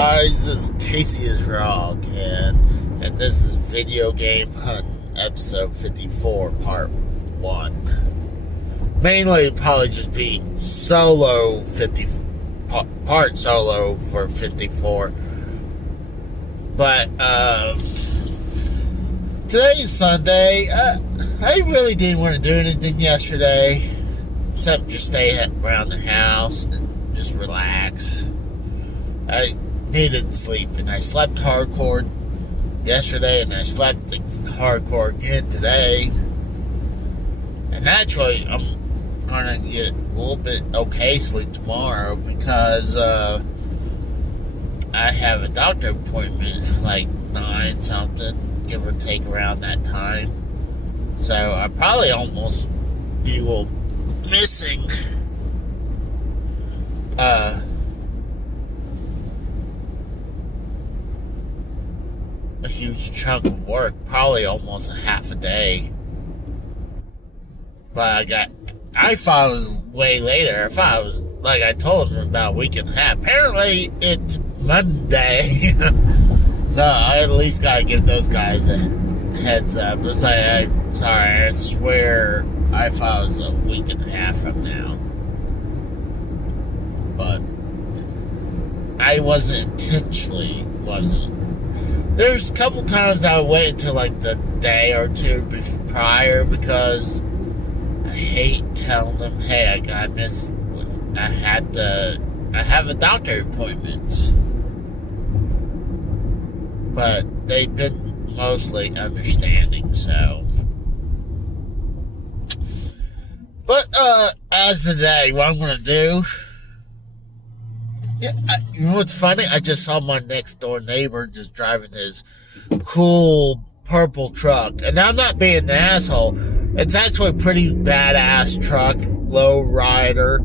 guys? This is Casey is Raw again, and this is Video Game Hunting, episode 54, part 1. Mainly, probably just be solo 50, part solo for 54. But, today's Sunday. I really didn't want to do anything yesterday, except just stay around the house and just relax. I needed sleep, and I slept hardcore yesterday, and I slept hardcore again today. And actually, I'm gonna get a little bit okay sleep tomorrow because I have a doctor appointment like 9 something, give or take around that time. So I probably almost be a little missing a huge chunk of work, probably almost a half a day. But I thought it was way later. I thought it was, like I told them, about a week and a half. Apparently, it's Monday. So I at least gotta give those guys a heads up. It's like, I'm sorry, I swear I thought it was a week and a half from now. But I intentionally wasn't. There's a couple times I would wait until like the day or two prior because I hate telling them, hey, I have a doctor appointment. But they've been mostly understanding, so. But, as of today, what I'm gonna do, you know what's funny? I just saw my next door neighbor just driving his cool purple truck. And I'm not being an asshole. It's actually a pretty badass truck, low rider.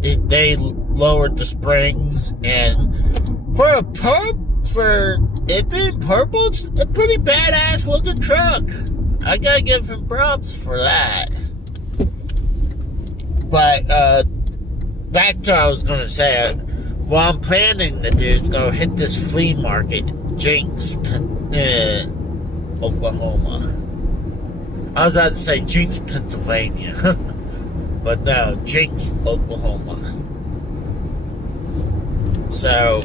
They lowered the springs, and for it being purple, it's a pretty badass looking truck. I gotta give him props for that. But, back to what I was gonna say, what I'm planning to do is go hit this flea market in Jenks, Oklahoma. I was about to say Jenks, Pennsylvania. But no, Jenks, Oklahoma. So,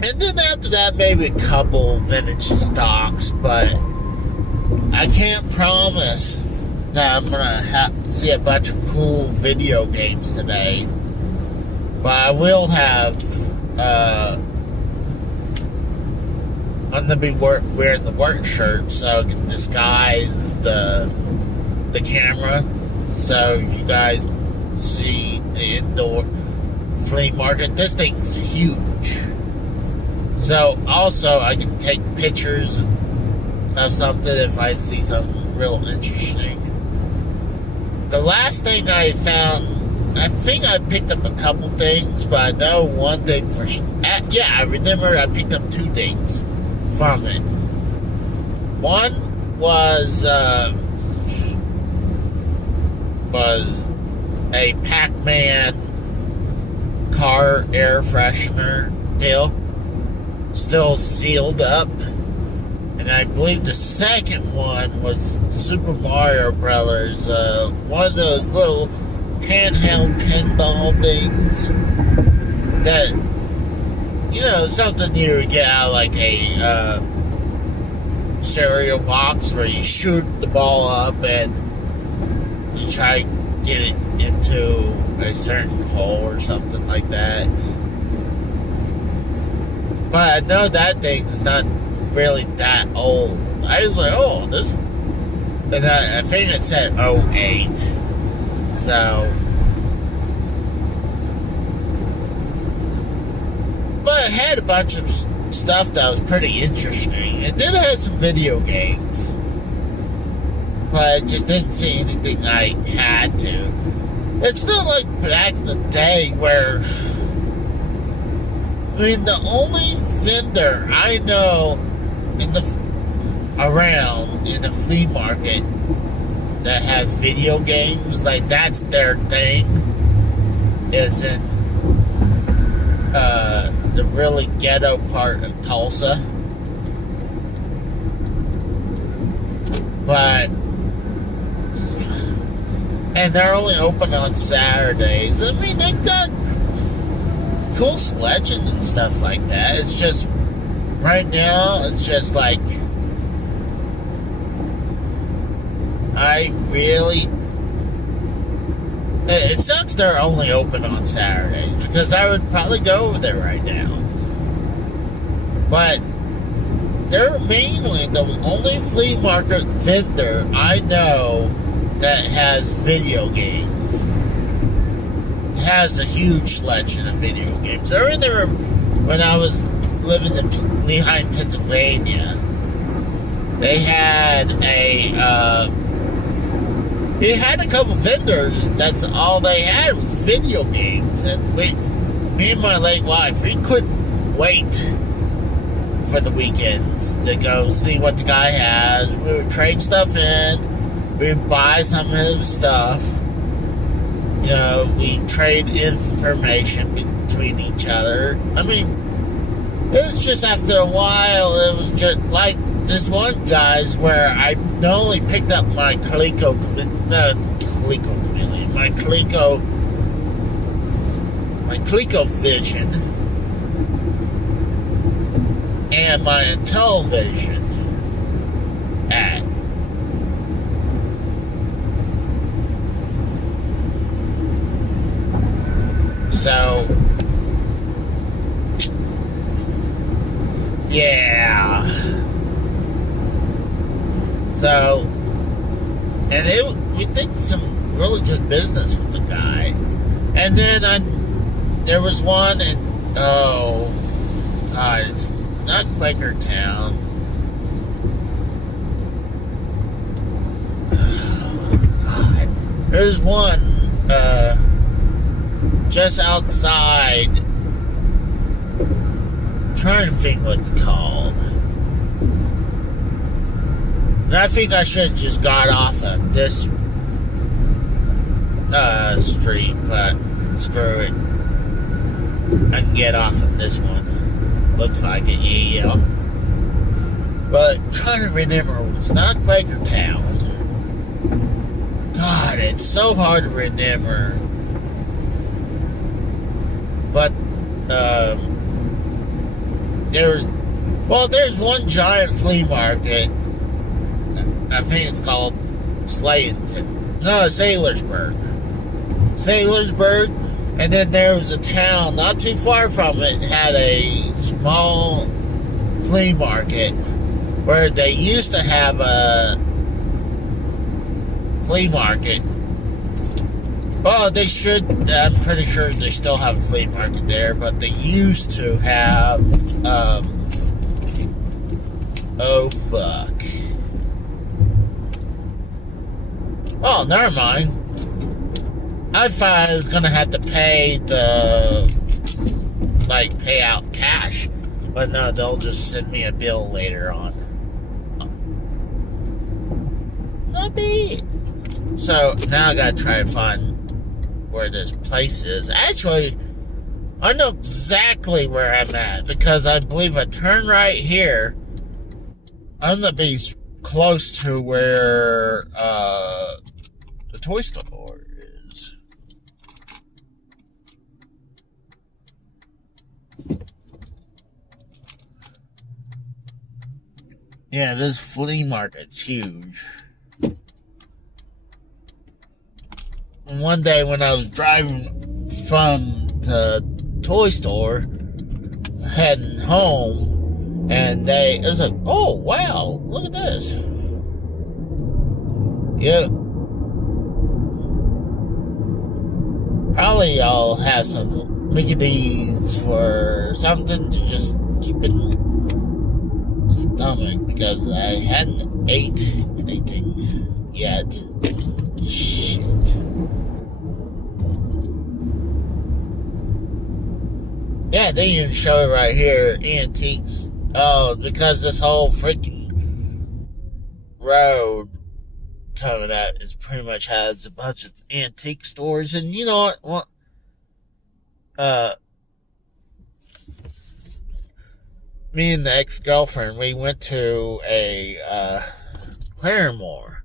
and then after that, maybe a couple vintage stocks, but I can't promise that I'm gonna see a bunch of cool video games today. But I will have, I'm gonna be wearing the work shirt so I can disguise the camera so you guys can see the indoor flea market. This thing's huge. So, also, I can take pictures of something if I see something real interesting. The last thing I found, I think I picked up a couple things, but I know one thing for sure. Yeah, I remember I picked up 2 things from it. One was a Pac-Man car air freshener deal. Still sealed up. And I believe the second one was Super Mario Brothers, one of those little handheld pinball things that, you know, something you would get out of like a cereal box where you shoot the ball up and you try to get it into a certain hole or something like that. But I know that thing is not really that old. I was like, oh, this, and I think it said 08. So, but it had a bunch of stuff that was pretty interesting. It did have some video games, but I just didn't see anything I had to. It's not like back in the day where, I mean, the only vendor I know in the flea market that has video games, like that's their thing, is in the really ghetto part of Tulsa. But, and they're only open on Saturdays. I mean, they've got cool sledging and stuff like that. It's just, right now, it's just like, it sucks they're only open on Saturdays, because I would probably go over there right now. But they're mainly the only flea market vendor I know that has video games. It has a huge selection of video games. They're in there when I was living in Lehi, Pennsylvania. They had a couple vendors. That's all they had was video games. And me and my late wife, we couldn't wait for the weekends to go see what the guy has. We would trade stuff in. We would buy some of his stuff. You know, we trade information between each other. I mean, it was just after a while, it was just like this one guy's where I not only picked up my Coleco Vision and my Intellivision ad. So, yeah. So, and we did some really good business with the guy. And then there was one in, oh, God, it's not Quakertown. God. There's one, just outside, I'm trying to think what it's called. And I think I should have just got off of this street, but screw it. I can get off of this one. Looks like it, yeah. But I'm trying to remember, it's not Quakertown. God, it's so hard to remember. But there's one giant flea market. I think it's called Slayton. No, Saylorsburg. And then there was a town not too far from it had a small flea market where they used to have a flea market. Well, they should. I'm pretty sure they still have a flea market there, but they used to have. Oh fuck. Oh, never mind. I thought I was gonna have to pay pay out cash. But no, they'll just send me a bill later on. Not bad. So, now I gotta try to find where this place is. Actually, I know exactly where I'm at. Because I believe I turn right here. I'm gonna be close to where, the toy store is. Yeah, this flea market's huge. And one day when I was driving from the toy store, heading home, and it was like, oh wow, look at this. Yep. Probably I'll have some Mickey D's for something to just keep in the stomach, because I hadn't ate anything yet. Shit. Yeah, they even show it right here, antiques. Oh, because this whole freaking road coming up is pretty much has a bunch of antique stores. And you know what? me and the ex-girlfriend, we went to a Claremore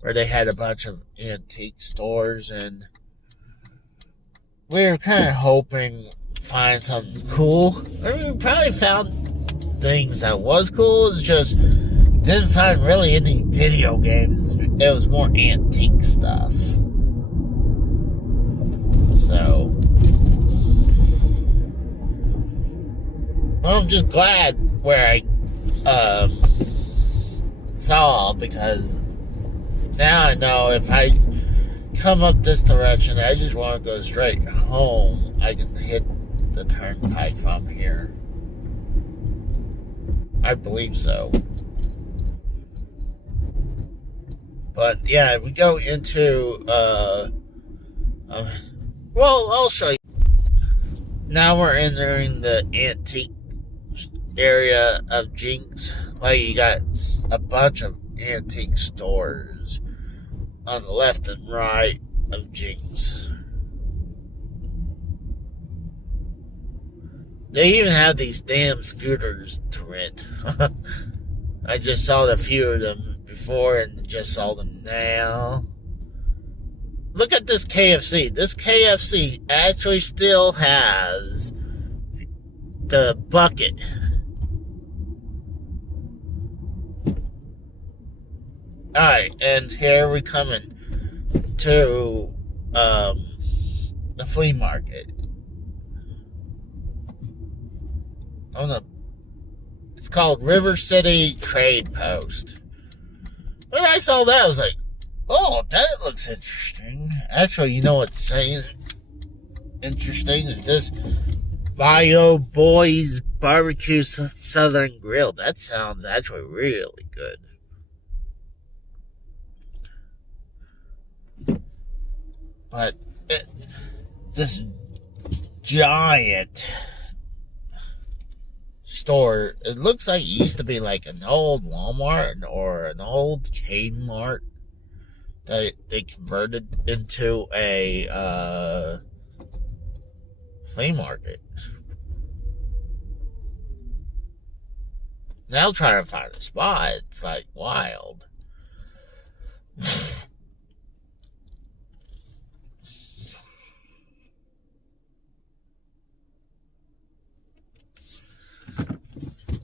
where they had a bunch of antique stores, and we were kind of hoping to find something cool. I mean, we probably found things that was cool. It's just didn't find really any video games. It was more antique stuff. So, well, I'm just glad where I saw, because now I know if I come up this direction, I just want to go straight home, I can hit the turnpike from here. I believe so. But yeah, if we go into well, I'll show you. Now we're entering the antique area of Jinx. Like, you got a bunch of antique stores on the left and right of Jinx. They even have these damn scooters to rent. I just saw a few of them before and just saw them now. Look at this KFC. This KFC actually still has the bucket. Alright, and here we coming to the flea market. It's called River City Trade Post. When I saw that, I was like, oh, that looks interesting. Actually, you know what's saying interesting is this Bio Boys Barbecue Southern Grill. That sounds actually really good. But this giant store, it looks like it used to be like an old Walmart or an old Kmart that they converted into a flea market. Now trying to find a spot, it's like wild.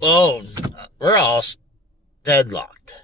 Oh, we're all deadlocked.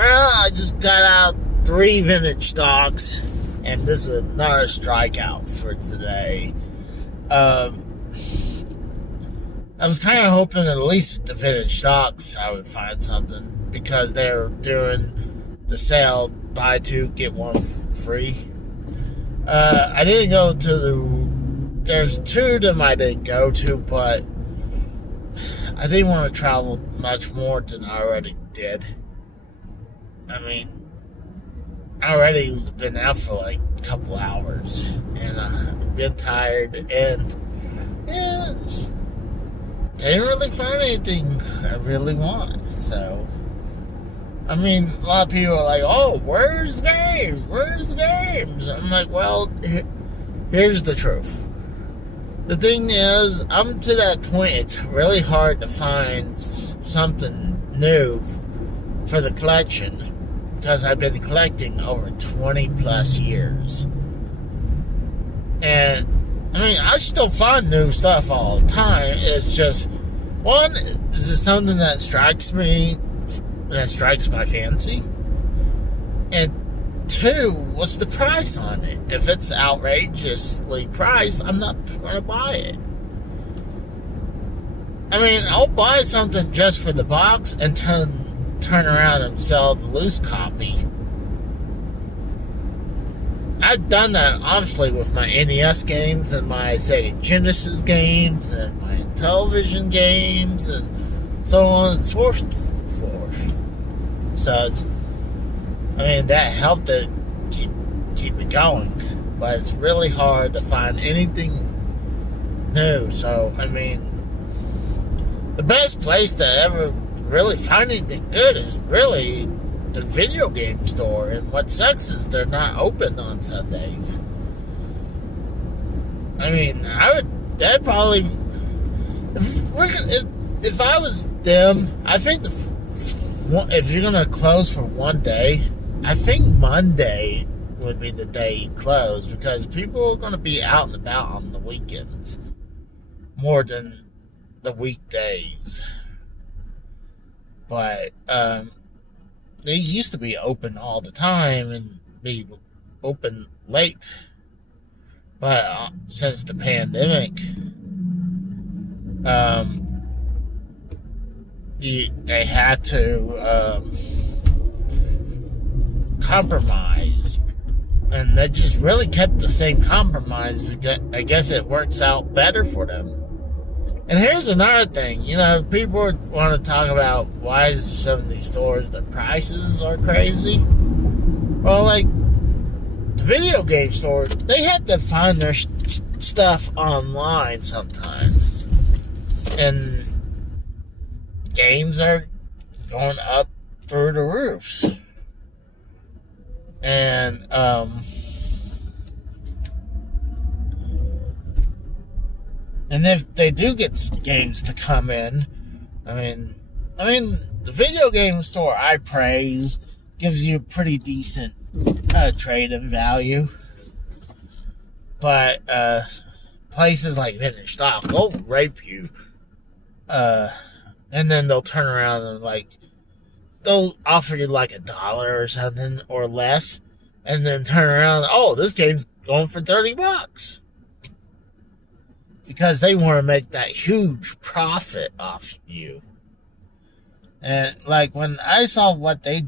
Well, I just got out 3 vintage stocks, and this is another strikeout for today. I was kind of hoping at least with the vintage stocks I would find something, because they're doing the sale, buy 2, get 1 free. I didn't go to there's 2 of them I didn't go to, but I didn't want to travel much more than I already did. I mean, I already been out for like a couple hours, and I've been tired, and yeah, I didn't really find anything I really want. So, I mean, a lot of people are like, "Oh, where's the games? Where's the games?" I'm like, well, here's the truth. The thing is, I'm to that point, it's really hard to find something new for the collection, because I've been collecting over 20 plus years. And, I mean, I still find new stuff all the time. It's just, one, is it something that strikes me, that strikes my fancy? And 2, what's the price on it? If it's outrageously priced, I'm not going to buy it. I mean, I'll buy something just for the box and turn around and sell the loose copy. I've done that, honestly, with my NES games and my Sega Genesis games and my television games and so on and so forth. So, I mean, that helped to keep it going. But it's really hard to find anything new. So, I mean, the best place to ever really find anything good is really the video game store, and what sucks is they're not open on Sundays. I mean, that'd probably, if I was them, I think if you're gonna close for one day, I think Monday would be the day you close, because people are gonna be out and about on the weekends more than the weekdays. But they used to be open all the time and be open late. But since the pandemic, they had to compromise. And they just really kept the same compromise, because I guess it works out better for them. And here's another thing, people want to talk about why is some of these stores, the prices are crazy. Well, like, the video game stores, they have to find their stuff online sometimes. And games are going up through the roofs. And, and if they do get games to come in, I mean, the video game store I praise gives you pretty decent trade-in value. But places like Vintage Stock, they'll rape you. And then they'll turn around and they'll offer you like $1 or something or less, and then turn around, oh, this game's going for $30. Because they want to make that huge profit off you. And like when I saw what they,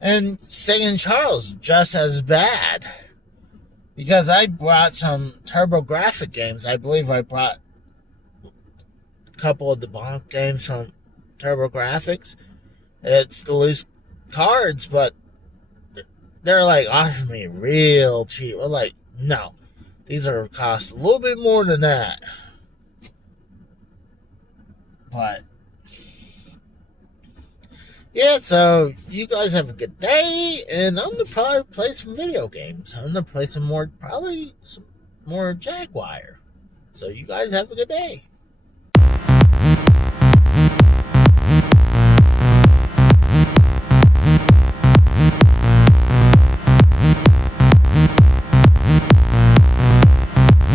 and St. Charles just as bad. Because I brought some TurboGrafx games. I believe I brought a couple of the Bonk games from TurboGrafx. It's the loose cards, but they're like offering me real cheap. I'm like, no. These are cost a little bit more than that. But yeah, so you guys have a good day, and I'm gonna probably play some video games. I'm gonna play some more Jaguar. So you guys have a good day.